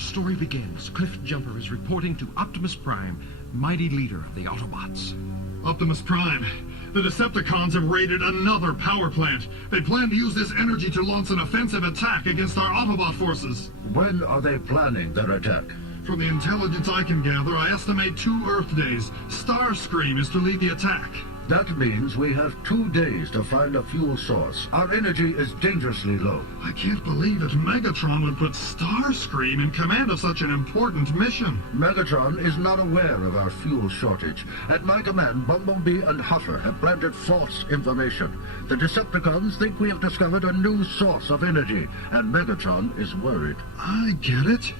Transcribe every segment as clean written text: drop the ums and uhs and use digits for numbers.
story begins, Cliff Jumper is reporting to Optimus Prime, mighty leader of the Autobots. Optimus Prime, the Decepticons have raided another power plant. They plan to use this energy to launch an offensive attack against our Autobot forces. When are they planning their attack? From the intelligence I can gather, I estimate 2 Earth days. Starscream is to lead the attack. That means we have 2 days to find a fuel source. Our energy is dangerously low. I can't believe it. Megatron would put Starscream in command of such an important mission. Megatron is not aware of our fuel shortage. At my command, Bumblebee and Huffer have planted false information. The Decepticons think we have discovered a new source of energy, and Megatron is worried. I get it.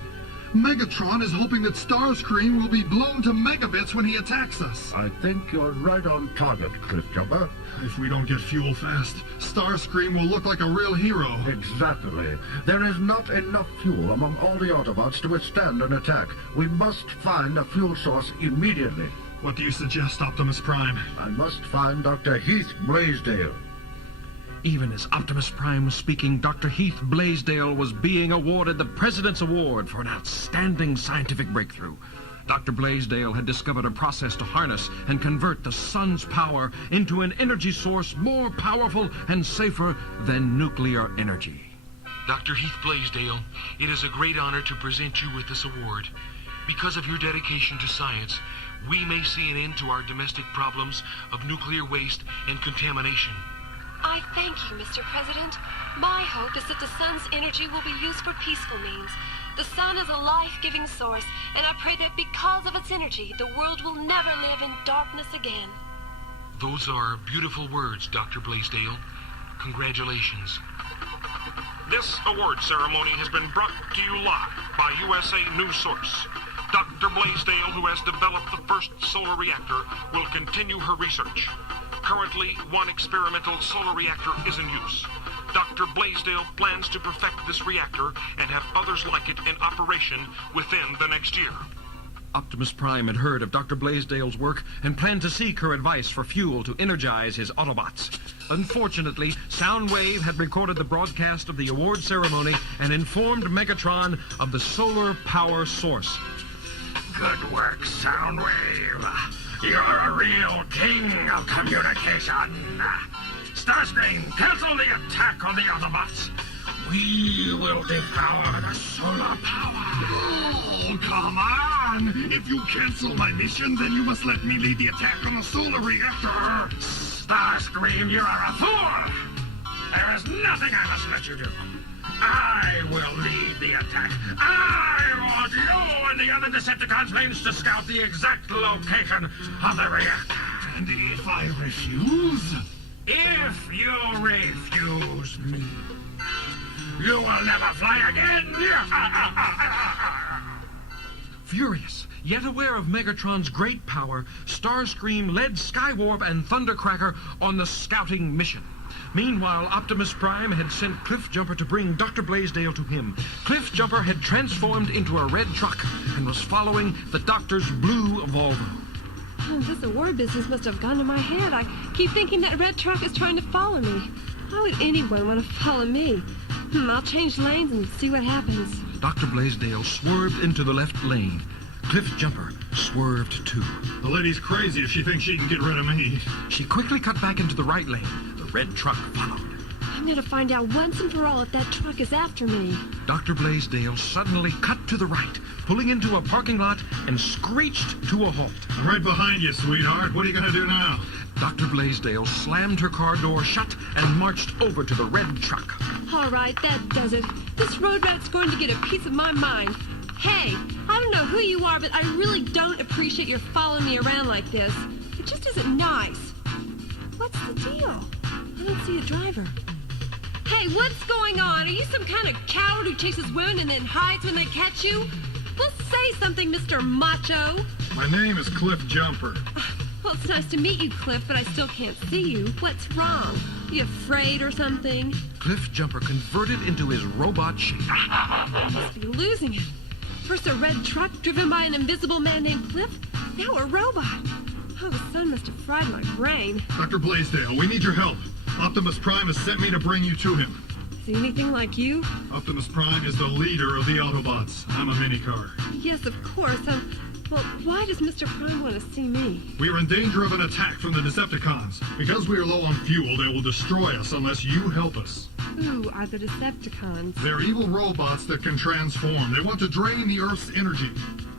Megatron is hoping that Starscream will be blown to megabits when he attacks us. I think you're right on target, Cliff Jumper. If we don't get fuel fast, Starscream will look like a real hero. Exactly. There is not enough fuel among all the Autobots to withstand an attack. We must find a fuel source immediately. What do you suggest, Optimus Prime? I must find Dr. Heath Blaisdell. Even as Optimus Prime was speaking, Dr. Heath Blaisdell was being awarded the President's Award for an outstanding scientific breakthrough. Dr. Blaisdell had discovered a process to harness and convert the sun's power into an energy source more powerful and safer than nuclear energy. Dr. Heath Blaisdell, it is a great honor to present you with this award. Because of your dedication to science, we may see an end to our domestic problems of nuclear waste and contamination. I thank you, Mr. President. My hope is that the sun's energy will be used for peaceful means. The sun is a life-giving source, and I pray that because of its energy, the world will never live in darkness again. Those are beautiful words, Dr. Blaisdell. Congratulations. This award ceremony has been brought to you live by USA News Source. Dr. Blaisdell, who has developed the first solar reactor, will continue her research. Currently, 1 experimental solar reactor is in use. Dr. Blaisdell plans to perfect this reactor and have others like it in operation within the next year. Optimus Prime had heard of Dr. Blaisdell's work and planned to seek her advice for fuel to energize his Autobots. Unfortunately, Soundwave had recorded the broadcast of the award ceremony and informed Megatron of the solar power source. Good work, Soundwave. You're a real king of communication. Starscream, cancel the attack on the Autobots. We will devour the solar power. Oh, come on! If you cancel my mission, then you must let me lead the attack on the solar reactor. Starscream, you are a fool. There is nothing I must let you do. I will lead the attack. I want you and the other Decepticons planes to scout the exact location of the reactor. And if I refuse? If you refuse me, you will never fly again. Furious, yet aware of Megatron's great power, Starscream led Skywarp and Thundercracker on the scouting mission. Meanwhile, Optimus Prime had sent Cliff Jumper to bring Dr. Blaisdell to him. Cliff Jumper had transformed into a red truck and was following the doctor's blue Volvo. This award business must have gone to my head. I keep thinking that red truck is trying to follow me. Why would anyone want to follow me? I'll change lanes and see what happens. Dr. Blaisdell swerved into the left lane. Cliff Jumper swerved too. The lady's crazy if she thinks she can get rid of me. She quickly cut back into the right lane. The red truck followed. I'm going to find out once and for all if that truck is after me. Dr. Blaisdell suddenly cut to the right, pulling into a parking lot and screeched to a halt. I'm right behind you, sweetheart. What are you going to do now? Dr. Blaisdell slammed her car door shut and marched over to the red truck. All right, that does it. This road rat's going to get a piece of my mind. Hey, I don't know who you are, but I really don't appreciate your following me around like this. It just isn't nice. What's the deal? I don't see a driver. Hey, what's going on? Are you some kind of coward who chases women and then hides when they catch you? Well, say something, Mr. Macho. My name is Cliff Jumper. Well, it's nice to meet you, Cliff, but I still can't see you. What's wrong? You afraid or something? Cliff Jumper converted into his robot shape. I must be losing it. First a red truck driven by an invisible man named Cliff, now a robot. Oh, the sun must have fried my brain. Dr. Blaisdell, we need your help. Optimus Prime has sent me to bring you to him. Is see anything like you. Optimus Prime is the leader of the Autobots. I'm a minicar. Yes, of course. Well, why does Mr. Prime want to see me? We are in danger of an attack from the Decepticons. Because we are low on fuel, they will destroy us unless you help us. Who are the Decepticons? They're evil robots that can transform. They want to drain the Earth's energy.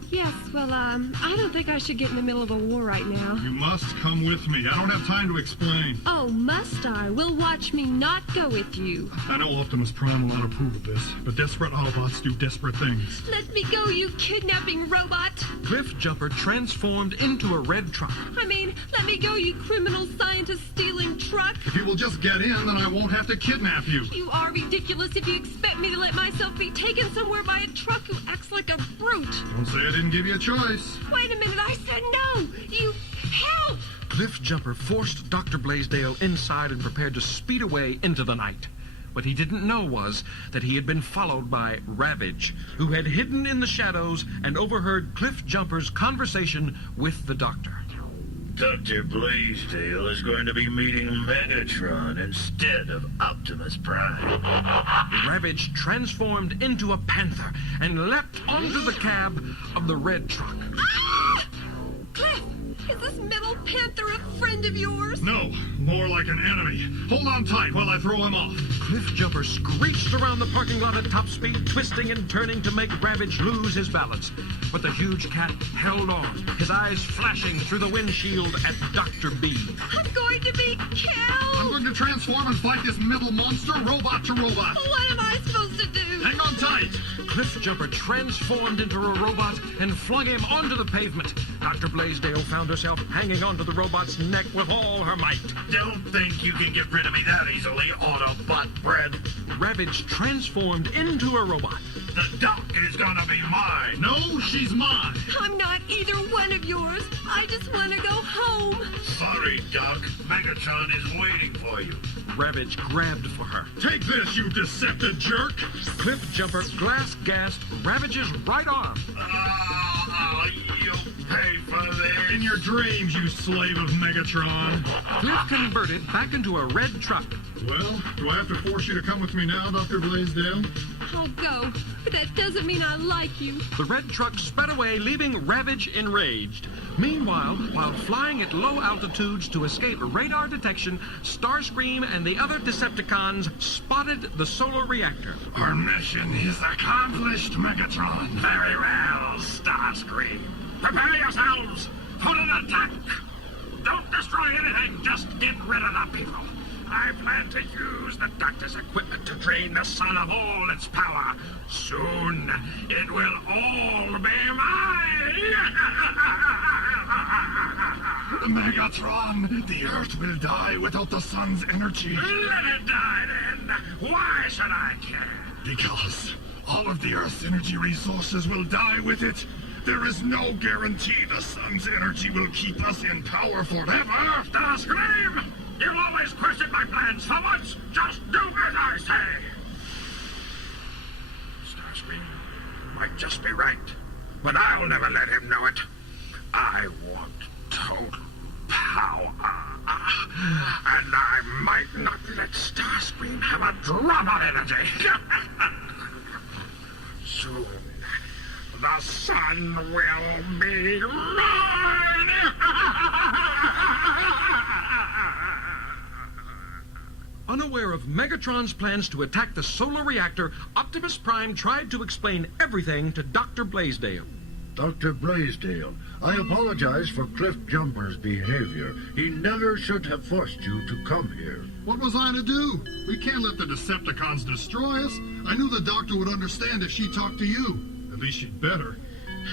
Yes, well, I don't think I should get in the middle of a war right now. You must come with me. I don't have time to explain. Oh, must I? Well, watch me not go with you. I know Optimus Prime will not approve of this, but desperate Autobots do desperate things. Let me go, you kidnapping robot! Cliff Jumper transformed into a red truck. I mean, let me go, you criminal scientist-stealing truck! If you will just get in, then I won't have to kidnap you. You are ridiculous if you expect me to let myself be taken somewhere by a truck who acts like a brute. Don't say I didn't give you a choice. Wait a minute, I said no! You help! Cliff Jumper forced Dr. Blaisdell inside and prepared to speed away into the night. What he didn't know was that he had been followed by Ravage, who had hidden in the shadows and overheard Cliff Jumper's conversation with the doctor. Dr. Blaisdell is going to be meeting Megatron instead of Optimus Prime. Ravage transformed into a panther and leapt onto the cab of the red truck. Ah! Cliff, is this metal panther a friend of yours? No, more like an enemy. Hold on tight while I throw him off. Cliff Jumper screeched around the parking lot at top speed, twisting and turning to make Ravage lose his balance. But the huge cat held on, his eyes flashing through the windshield at Dr. B. I'm going to be killed! I'm going to transform and fight this metal monster robot to robot. What am I supposed to do? Hang on tight. Cliff Jumper transformed into a robot and flung him onto the pavement. Dr. Blaisdell found herself hanging onto the robot's neck with all her might. Don't think you can get rid of me that easily, Autobot bread. Ravage transformed into a robot. The duck is gonna be mine. No, she's mine. I'm not either one of yours. I just want to go home. Sorry, Duck. Megatron is waiting for you. Ravage grabbed for her. Take this, you deceptive jerk. Cliff Jumper glass-gassed Ravage's right arm. You'll pay for this. In your dreams, you slave of Megatron. Cliff converted back into a red truck. Well, do I have to force you to come with me now, Dr. Blaisdell? I'll go, but that doesn't mean I like you. The red truck sped away, leaving Ravage enraged. Meanwhile, while flying at low altitudes to escape radar detection, Starscream and the other Decepticons spotted the solar reactor. Our mission is accomplished, Megatron. Very well, Starscream. Prepare yourselves for an attack. Don't destroy anything, just get rid of the people. I plan to use the doctor's equipment to drain the sun of all its power. Soon, it will all be mine. Megatron, the Earth will die without the sun's energy. Let it die then. Why should I care? Because all of the Earth's energy resources will die with it. There is no guarantee the sun's energy will keep us in power forever. Starscream! You always question my plans so much. Just do as I say. Starscream might just be right, but I'll never let him know it. I want total power. And I might not let Starscream have a drop of energy. Soon, the sun will be mine! Unaware of Megatron's plans to attack the solar reactor, Optimus Prime tried to explain everything to Dr. Blaisdell. Dr. Blaisdell, I apologize for Cliff Jumper's behavior. He never should have forced you to come here. What was I to do? We can't let the Decepticons destroy us. I knew the doctor would understand if she talked to you. At least she'd better.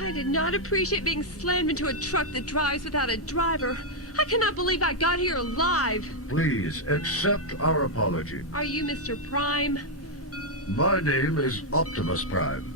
I did not appreciate being slammed into a truck that drives without a driver. I cannot believe I got here alive. Please accept our apology. Are you Mr. Prime? My name is Optimus Prime.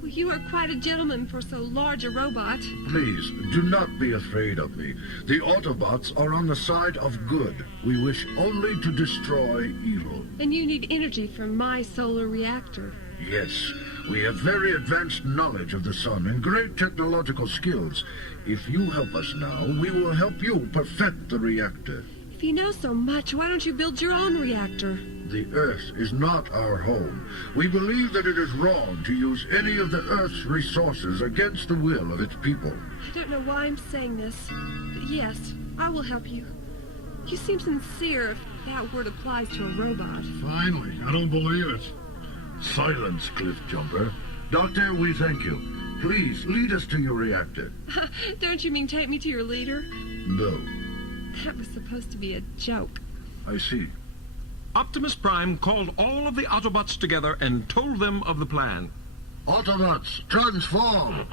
Well, you are quite a gentleman for so large a robot. Please, do not be afraid of me. The Autobots are on the side of good. We wish only to destroy evil. And you need energy from my solar reactor. Yes, we have very advanced knowledge of the sun and great technological skills. If you help us now, we will help you perfect the reactor. If you know so much, why don't you build your own reactor? The Earth is not our home. We believe that it is wrong to use any of the Earth's resources against the will of its people. I don't know why I'm saying this, but yes, I will help you. You seem sincere if that word applies to a robot. Finally, I don't believe it. Silence, Cliff Jumper. Doctor, we thank you. Please, lead us to your reactor. Don't you mean take me to your leader? No, That was supposed to be a joke. I see. Optimus Prime called all of the Autobots together and told them of the plan. Autobots, transform!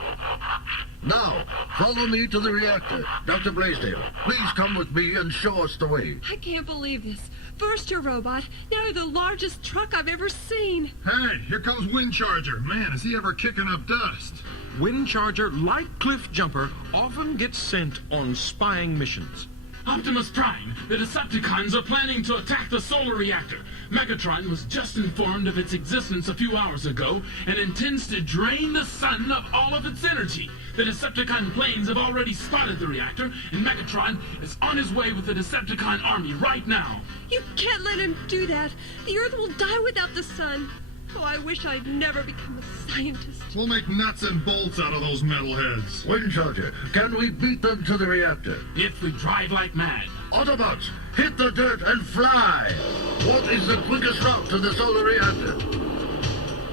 Now, follow me to the reactor. Dr. Blaisdell, please come with me and show us the way. I can't believe this. First you're a robot, now you're the largest truck I've ever seen. Hey, here comes Windcharger. Man, is he ever kicking up dust? Windcharger, like Cliff Jumper, often gets sent on spying missions. Optimus Prime, the Decepticons are planning to attack the solar reactor. Megatron was just informed of its existence a few hours ago and intends to drain the sun of all of its energy. The Decepticon planes have already spotted the reactor, and Megatron is on his way with the Decepticon army right now. You can't let him do that. The Earth will die without the sun. Oh, I wish I'd never become a scientist. We'll make nuts and bolts out of those metalheads. Windcharger, can we beat them to the reactor? If we drive like mad. Autobots, hit the dirt and fly! What is the quickest route to the solar reactor?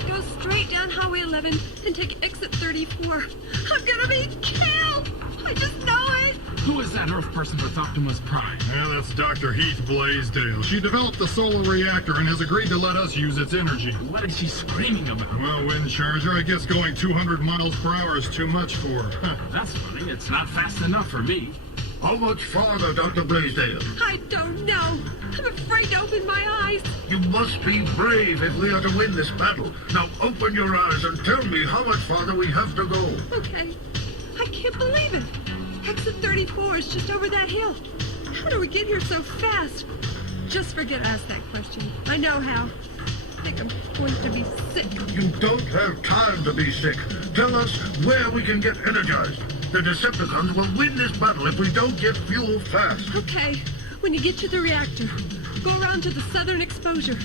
Go straight down Highway 11 and take exit 34. I'm gonna be killed! I just know it! Who is that Earth person with Optimus Prime? Yeah, that's Dr. Heath Blaisdell. She developed the solar reactor and has agreed to let us use its energy. What is she screaming about? Well, Windcharger, I guess going 200 miles per hour is too much for her. That's funny. It's not fast enough for me. How much farther, Dr. Blaisdell? I don't know. I'm afraid to open my eyes. You must be brave if we are to win this battle. Now open your eyes and tell me how much farther we have to go. Okay. I can't believe it. Exit 34 is just over that hill. How do we get here so fast? Just forget I asked that question. I know how. I think I'm going to be sick. You don't have time to be sick. Tell us where we can get energized. The Decepticons will win this battle if we don't get fuel fast. Okay. When you get to the reactor, go around to the southern exposure.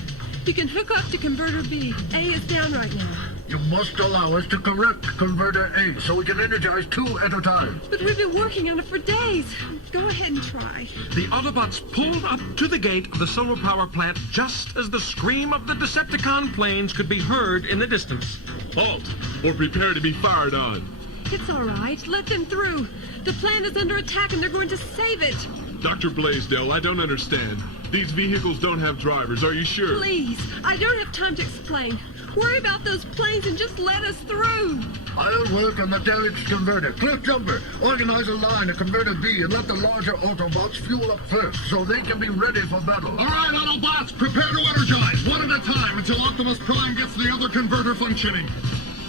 You can hook up to Converter B. A is down right now. You must allow us to correct Converter A so we can energize 2 at a time. But we've been working on it for days. Go ahead and try. The Autobots pulled up to the gate of the solar power plant just as the scream of the Decepticon planes could be heard in the distance. Halt, or prepare to be fired on. It's all right. Let them through. The plant is under attack and they're going to save it. Dr. Blaisdell, I don't understand. These vehicles don't have drivers, are you sure? Please, I don't have time to explain. Worry about those planes and just let us through. I'll work on the damaged converter. Cliff Jumper, organize a line at Converter B and let the larger Autobots fuel up first so they can be ready for battle. All right, Autobots, prepare to energize, one at a time, until Optimus Prime gets the other converter functioning.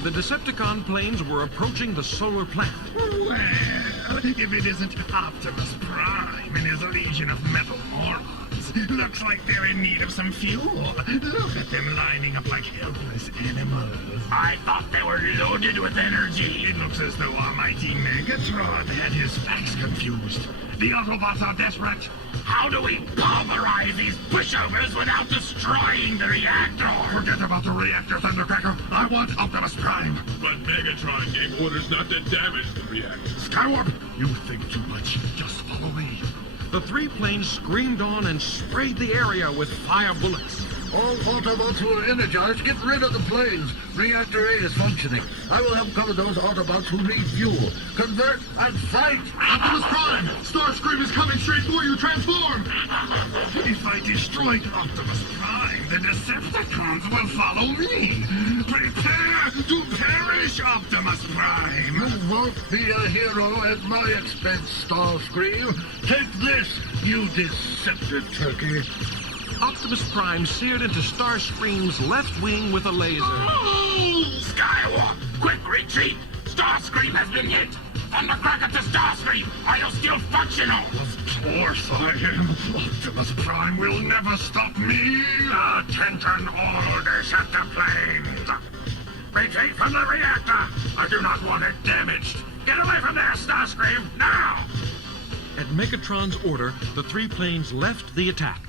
The Decepticon planes were approaching the solar plant. Well, if it isn't Optimus Prime and his legion of metal morons. Looks like they're in need of some fuel. Look at them lining up like helpless animals. I thought they were loaded with energy. It looks as though our mighty Megatron had his facts confused. The Autobots are desperate. How do we pulverize these pushovers without destroying the reactor? Forget about the reactor, Thundercracker. I want Optimus Prime. But Megatron gave orders not to damage the reactor. Skywarp, you think too much. Just follow me. The 3 planes screamed on and sprayed the area with fire bullets. All Autobots who are energized, get rid of the planes. Reactor A is functioning. I will help cover those Autobots who need fuel. Convert and fight! Optimus Prime! Starscream is coming straight for you! Transform! If I destroyed Optimus Prime, the Decepticons will follow me! Prepare to perish, Optimus Prime! You won't be a hero at my expense, Starscream. Take this, you deceptive turkey. Optimus Prime seared into Starscream's left wing with a laser. Skywalk, quick retreat! Starscream has been hit! Thundercracker to Starscream! Are you still functional? Of course I am. Optimus Prime will never stop me! Attention all Decepticons! Retreat from the reactor! I do not want it damaged! Get away from there, Starscream, now! At Megatron's order, the three planes left the attack.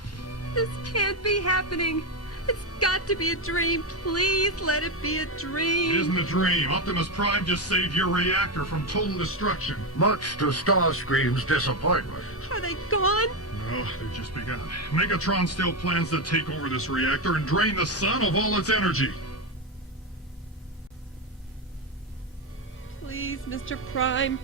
This can't be happening. It's got to be a dream. Please let it be a dream. It isn't a dream. Optimus Prime just saved your reactor from total destruction. Much to Starscream's disappointment. Are they gone? No, they've just begun. Megatron still plans to take over this reactor and drain the sun of all its energy. Please, Mr. Prime.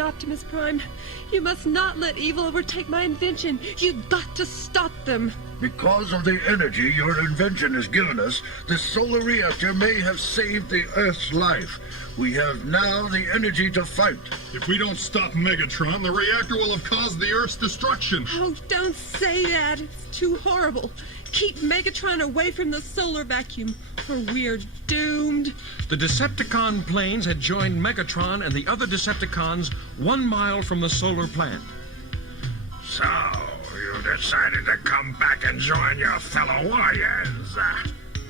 Optimus Prime. You must not let evil overtake my invention. You've got to stop them. Because of the energy your invention has given us, this solar reactor may have saved the Earth's life. We have now the energy to fight. If we don't stop Megatron, the reactor will have caused the Earth's destruction. Oh, don't say that. It's too horrible. Keep Megatron away from the solar vacuum, or we're doomed. The Decepticon planes had joined Megatron and the other Decepticons 1 mile from the solar plant. So, you decided to come back and join your fellow warriors.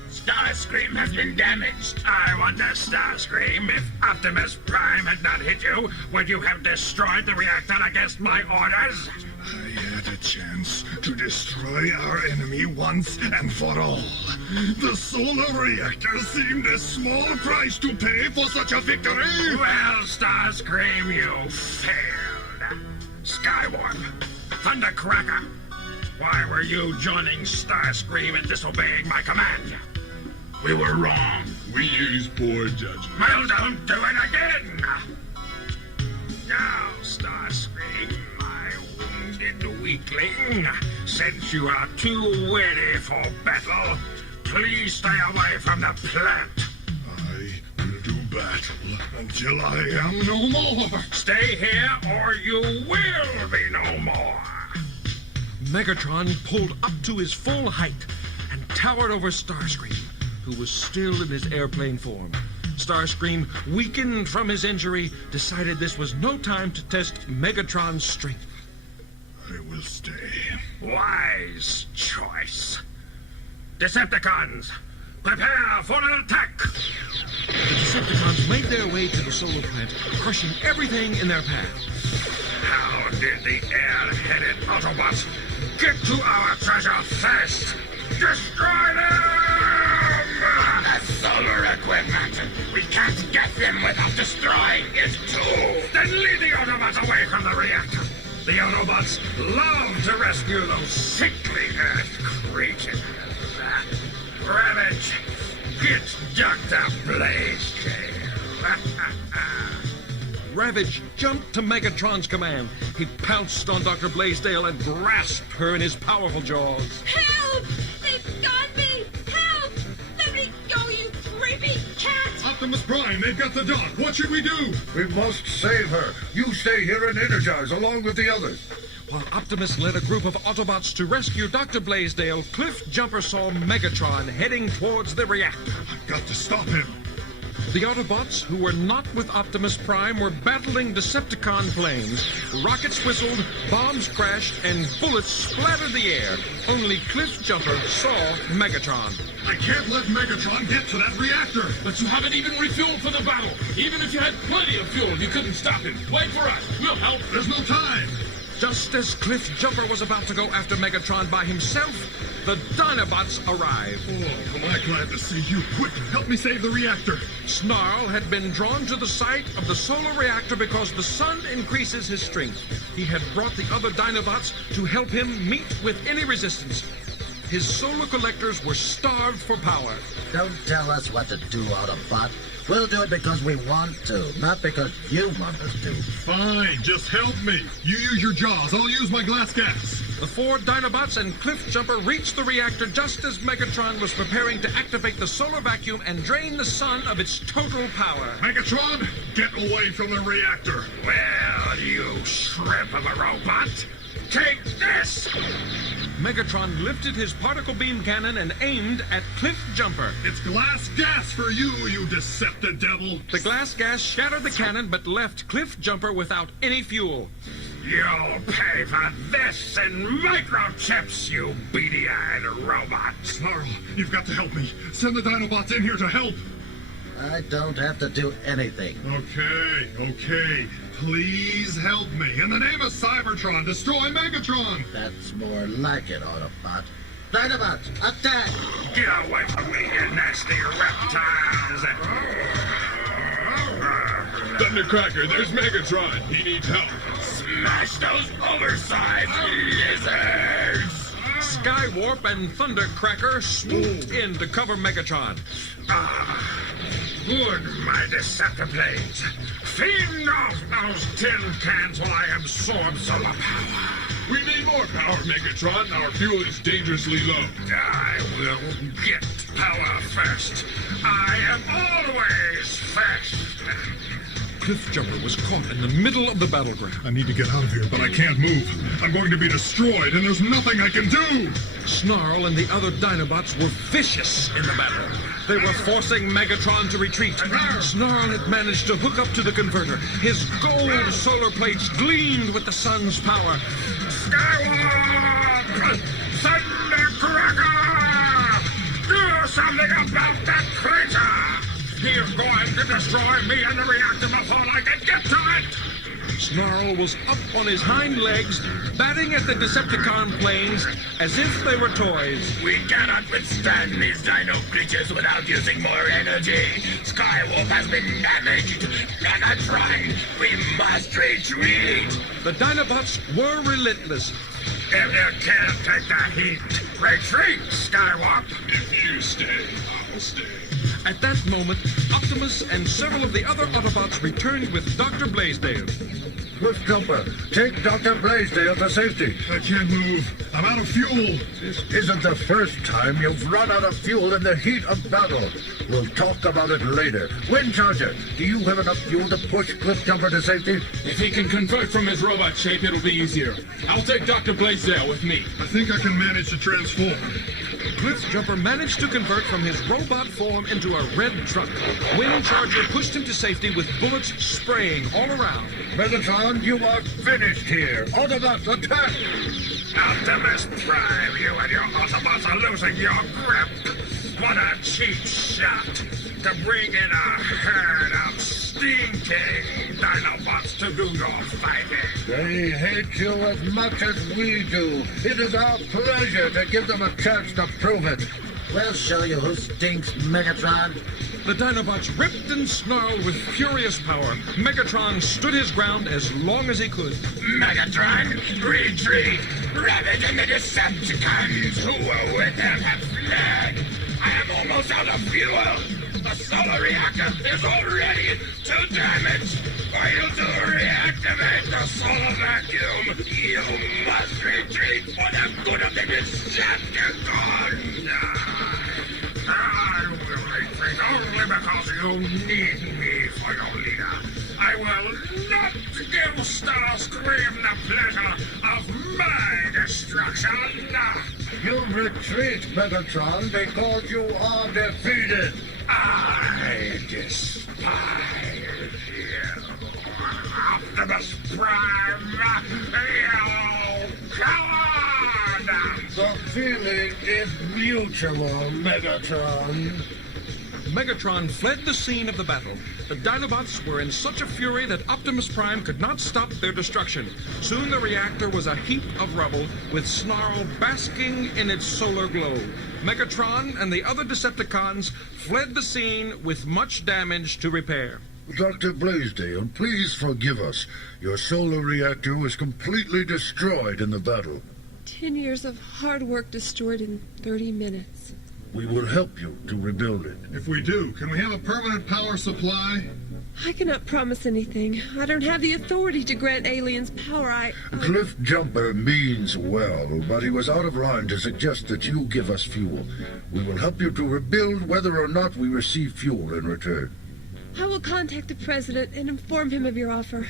Starscream has been damaged. I wonder, Starscream, if Optimus Prime had not hit you, would you have destroyed the reactor against my orders? I had a chance to destroy our enemy once and for all. The solar reactor seemed a small price to pay for such a victory. Well, Starscream, you failed. Skywarp, Thundercracker, why were you joining Starscream and disobeying my command? We were wrong. We used poor judgment. Well, don't do it again! Now, Starscream, my wounded weakling, since you are too wary for battle, please stay away from the plant. I will do battle until I am no more. Stay here or you will be no more. Megatron pulled up to his full height and towered over Starscream, who was still in his airplane form. Starscream, weakened from his injury, decided this was no time to test Megatron's strength. I will stay. Wise choice. Decepticons, prepare for an attack! The Decepticons made their way to the solar plant, crushing everything in their path. How did the air-headed Autobots get to our treasure first? Destroy them! The solar equipment! We can't get them without destroying it too! Then lead the Autobots away from the reactor! The Autobots love to rescue those sickly Earth creatures. Ravage, get Dr. Blaze-Tail. Ravage jumped to Megatron's command. He pounced on Dr. Blaisdell and grasped her in his powerful jaws. Help! They've got me! Help! Let me go, you creepy cat! Optimus Prime, they've got the dock. What should we do? We must save her. You stay here and energize along with the others. While Optimus led a group of Autobots to rescue Dr. Blaisdell, Cliff Jumper saw Megatron heading towards the reactor. I've got to stop him. The Autobots, who were not with Optimus Prime, were battling Decepticon planes. Rockets whistled, bombs crashed, and bullets splattered the air. Only Cliff Jumper saw Megatron. I can't let Megatron get to that reactor. But you haven't even refueled for the battle. Even if you had plenty of fuel, you couldn't stop him. Wait for us. We'll help. There's no time. Just as Cliff Jumper was about to go after Megatron by himself, the Dinobots arrived. Oh, am I glad to see you. Quick, help me save the reactor. Snarl had been drawn to the site of the solar reactor because the sun increases his strength. He had brought the other Dinobots to help him meet with any resistance. His solar collectors were starved for power. Don't tell us what to do, Autobot. We'll do it because we want to, not because you want us to. Fine, just help me. You use your jaws, I'll use my glass gas. The four Dinobots and Cliff Jumper reached the reactor just as Megatron was preparing to activate the solar vacuum and drain the sun of its total power. Megatron, get away from the reactor. Well, you shrimp of a robot, take this! Megatron lifted his particle beam cannon and aimed at Cliff Jumper. It's glass gas for you, you deceptive devil. The glass gas shattered the cannon but left Cliff Jumper without any fuel. You'll pay for this in microchips, you beady-eyed robot. Snarl, you've got to help me. Send the Dinobots in here to help. I don't have to do anything. Okay. Please help me. In the name of Cybertron, destroy Megatron! That's more like it, Autobot. Dinobot, attack! Get away from me, you nasty reptiles! Thundercracker, there's Megatron. He needs help. Smash those oversized lizards! Skywarp and Thundercracker swooped in to cover Megatron. Good, my Decepticons. Feed off those tin cans while I absorb solar power. We need more power, Megatron. Our fuel is dangerously low. I will get power first. I am always first. Cliffjumper was caught in the middle of the battleground. I need to get out of here, but I can't move. I'm going to be destroyed, and there's nothing I can do! Snarl and the other Dinobots were vicious in the battle. They were forcing Megatron to retreat. Snarl had managed to hook up to the converter. His gold solar plates gleamed with the sun's power. Skywalk! Thundercracker! Do something about that creature! He's going to destroy me and the reactor before I can get to it! Snarl was up on his hind legs, batting at the Decepticon planes as if they were toys. We cannot withstand these dino creatures without using more energy. Skywarp has been damaged. Megatron, we must retreat. The Dinobots were relentless. If you can't take the heat, retreat, Skywarp. If you stay, I'll stay. At that moment, Optimus and several of the other Autobots returned with Dr. Blaisdell. Cliffjumper, take Dr. Blaisdell to safety. I can't move. I'm out of fuel. This isn't the first time you've run out of fuel in the heat of battle. We'll talk about it later. Windcharger, do you have enough fuel to push Cliffjumper to safety? If he can convert from his robot shape, it'll be easier. I'll take Dr. Blaisdell with me. I think I can manage to transform. Cliffjumper managed to convert from his robot form into a red truck. Windcharger pushed him to safety with bullets spraying all around. Megatron, you are finished here. Autobots, attack! Optimus Prime, you and your Autobots are losing your grip. What a cheap shot to bring in a herd of stinking Dinobots to do your fighting. They hate you as much as we do. It is our pleasure to give them a chance to prove it. We'll show you who stinks, Megatron. The Dinobots ripped and snarled with furious power. Megatron stood his ground as long as he could. Megatron, retreat! Ravage and the Decepticons who were with him have fled. I am almost out of fuel. The solar reactor is already too damaged. For you to reactivate the solar vacuum, you must retreat for the good of the Decepticons. I will retreat only because you need me for your leader. I will not give Starscream the pleasure of my destruction. You retreat, Megatron, because you are defeated. I despise you, Optimus Prime, you coward! The feeling is mutual, Megatron. Megatron fled the scene of the battle. The Dinobots were in such a fury that Optimus Prime could not stop their destruction. Soon the reactor was a heap of rubble, with Snarl basking in its solar glow. Megatron and the other Decepticons fled the scene with much damage to repair. Dr. Blaisdell, please forgive us. Your solar reactor was completely destroyed in the battle. 10 years of hard work destroyed in 30 minutes. We will help you to rebuild it. If we do, can we have a permanent power supply? I cannot promise anything. I don't have the authority to grant aliens power. Cliffjumper means well, but he was out of line to suggest that you give us fuel. We will help you to rebuild whether or not we receive fuel in return. I will contact the president and inform him of your offer.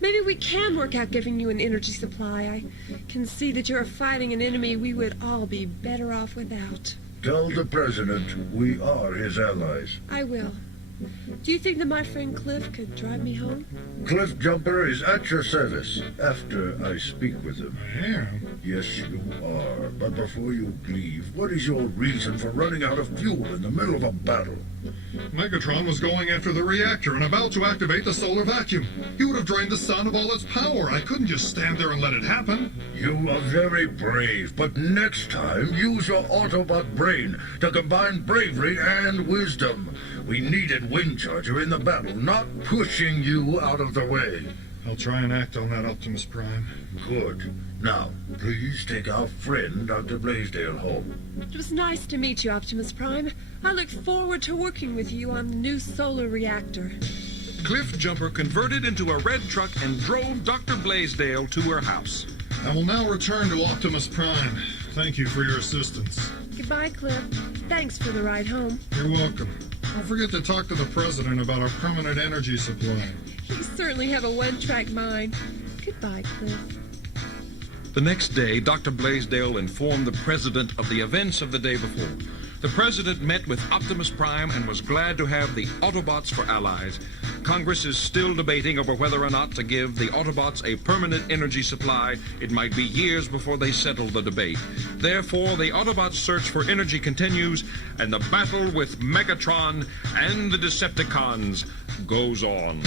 Maybe we can work out giving you an energy supply. I can see that you're fighting an enemy we would all be better off without. Tell the president we are his allies. I will. Do you think that my friend Cliff could drive me home? Cliffjumper is at your service after I speak with him. Yeah. Yes, you are. But before you leave, what is your reason for running out of fuel in the middle of a battle? Megatron was going after the reactor and about to activate the solar vacuum. He would have drained the sun of all its power. I couldn't just stand there and let it happen. You are very brave, but next time use your Autobot brain to combine bravery and wisdom. We needed Windcharger in the battle, not pushing you out of the way. I'll try and act on that, Optimus Prime. Good. Now, please take our friend Dr. Blaisdell home. It was nice to meet you, Optimus Prime. I look forward to working with you on the new solar reactor. Cliff Jumper converted into a red truck and drove Dr. Blaisdell to her house. I will now return to Optimus Prime. Thank you for your assistance. Goodbye, Cliff. Thanks for the ride home. You're welcome. Don't forget to talk to the President about our permanent energy supply. You certainly have a one-track mind. Goodbye, Cliff. The next day, Dr. Blaisdell informed the President of the events of the day before. The President met with Optimus Prime and was glad to have the Autobots for allies. Congress is still debating over whether or not to give the Autobots a permanent energy supply. It might be years before they settle the debate. Therefore, the Autobots' search for energy continues, and the battle with Megatron and the Decepticons goes on.